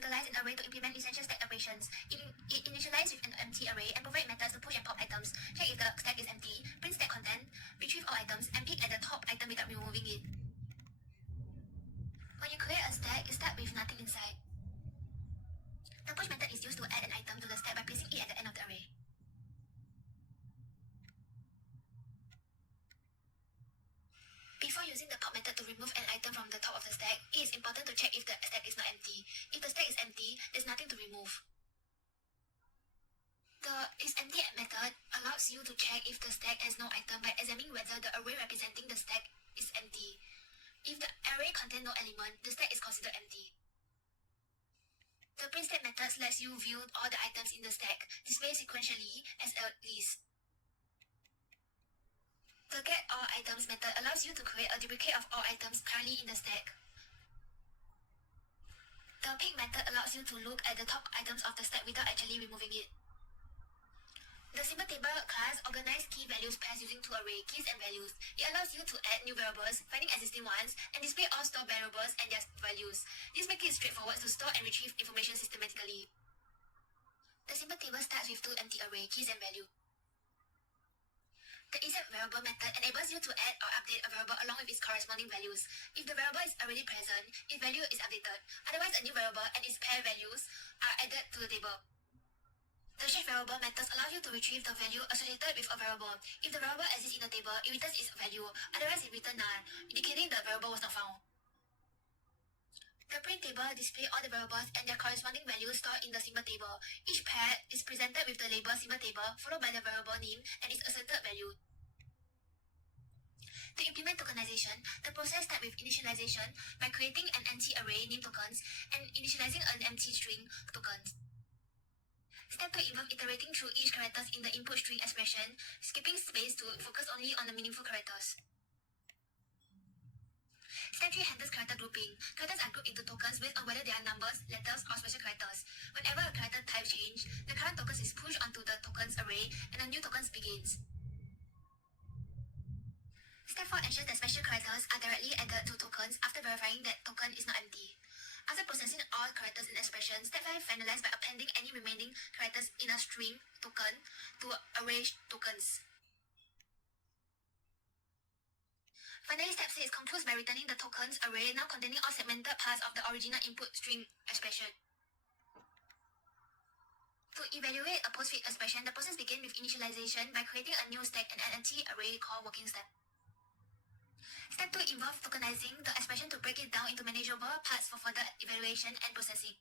utilize an array to implement essential stack operations. It initializes with an empty array and provides methods to push and pop items, check if the stack is empty, print stack content, retrieve all items, and pick at the top item without removing it. When you create a stack, you start with nothing inside. The push method is used to add an item to the stack by placing it at the end of the array. Before using the pop method to remove an item from the top of the stack, it is important to check if the stack is not empty. If the stack is empty, there's nothing to remove. The isEmpty method allows you to check if the stack has no item by examining whether the array representing the stack is empty. If the array contains no element, the stack is considered empty. The print stack method lets you view all the items in the stack, displayed sequentially as a list. The get all items method allows you to create a duplicate of all items currently in the stack. The pick method allows you to look at the top items of the stack without actually removing it. The symbol table class organizes key values pairs using two arrays, keys and values. It allows you to add new variables, finding existing ones, and display all stored variables and their values. This makes it straightforward to store and retrieve information systematically. The symbol table starts with two empty arrays, keys and value. The isVariable method enables you to add or update a variable along with its corresponding values. If the variable is already present, its value is updated. Otherwise, a new variable and its pair values are added to the table. The shift_variable methods allow you to retrieve the value associated with a variable. If the variable exists in the table, it returns its value. Otherwise, it returns null, indicating the variable was not found. The print table displays all the variables and their corresponding values stored in the symbol table. Each pair is presented with the label symbol table, followed by the variable name and its asserted value. To implement tokenization, the process starts with initialization by creating an empty array named tokens and initializing an empty string tokens. Step 2 involves iterating through each character in the input string expression, skipping space to focus only on the meaningful characters. Step 3 handles character grouping. Characters are grouped into tokens based on whether they are numbers, letters, or special characters. Whenever a character type changes, the current tokens is pushed onto the tokens array and a new tokens begins. Step 4 ensures that special characters are directly added to tokens after verifying that token is not empty. After processing all characters in expression, Step 5 finalizes by appending any remaining characters in a string token to array tokens. Finally, Step 6 concludes by returning the tokens array now containing all segmented parts of the original input string expression. To evaluate a postfix expression, the process begins with initialization by creating a new stack and an empty array called working step. Step 2 involves tokenizing the expression to break it down into manageable parts for further evaluation and processing.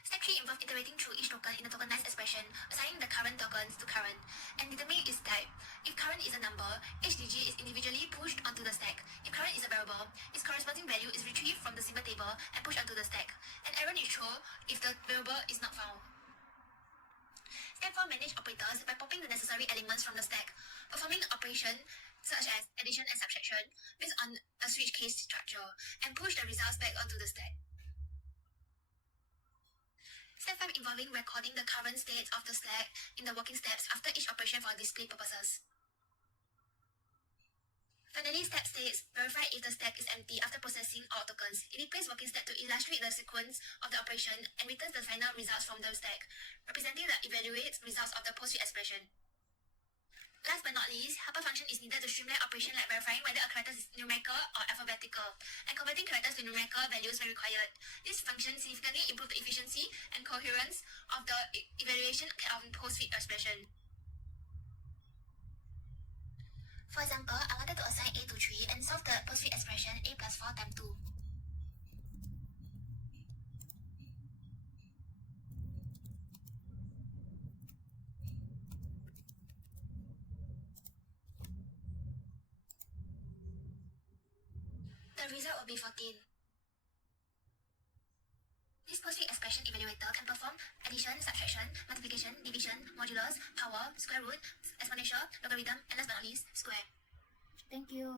Step 3 involves iterating through each token in the tokenized expression, assigning the current tokens to current, and determining its type. If current is a number, each digit is individually pushed onto the stack. If current is a variable, its corresponding value is retrieved from the symbol table and pushed onto the stack. An error is thrown if the variable is not found. Step 4 manage operators by popping the necessary elements from the stack, performing operations such as addition and subtraction based on a switch case structure, and push the results back onto the stack. Step 5 involving recording the current state of the stack in the working steps after each operation for display purposes. Finally, Step 6 verify if the stack is empty after processing all tokens. It replaces working step to illustrate the sequence of the operation and returns the final results from the stack, representing the evaluated results of the postfix expression. Last but not least, helper function is needed to streamline operation like verifying whether a character is numerical or alphabetical, and converting characters to numerical values when required. This function significantly improves the efficiency and coherence of the evaluation of postfix expression. For example, I wanted to assign a to 3 and solve the postfix expression a plus 4 times 2. The result will be 14. This postfix expression evaluator can perform addition, subtraction, multiplication, division, modulus, power, square root, exponential, logarithm, and last but not least, square. Thank you.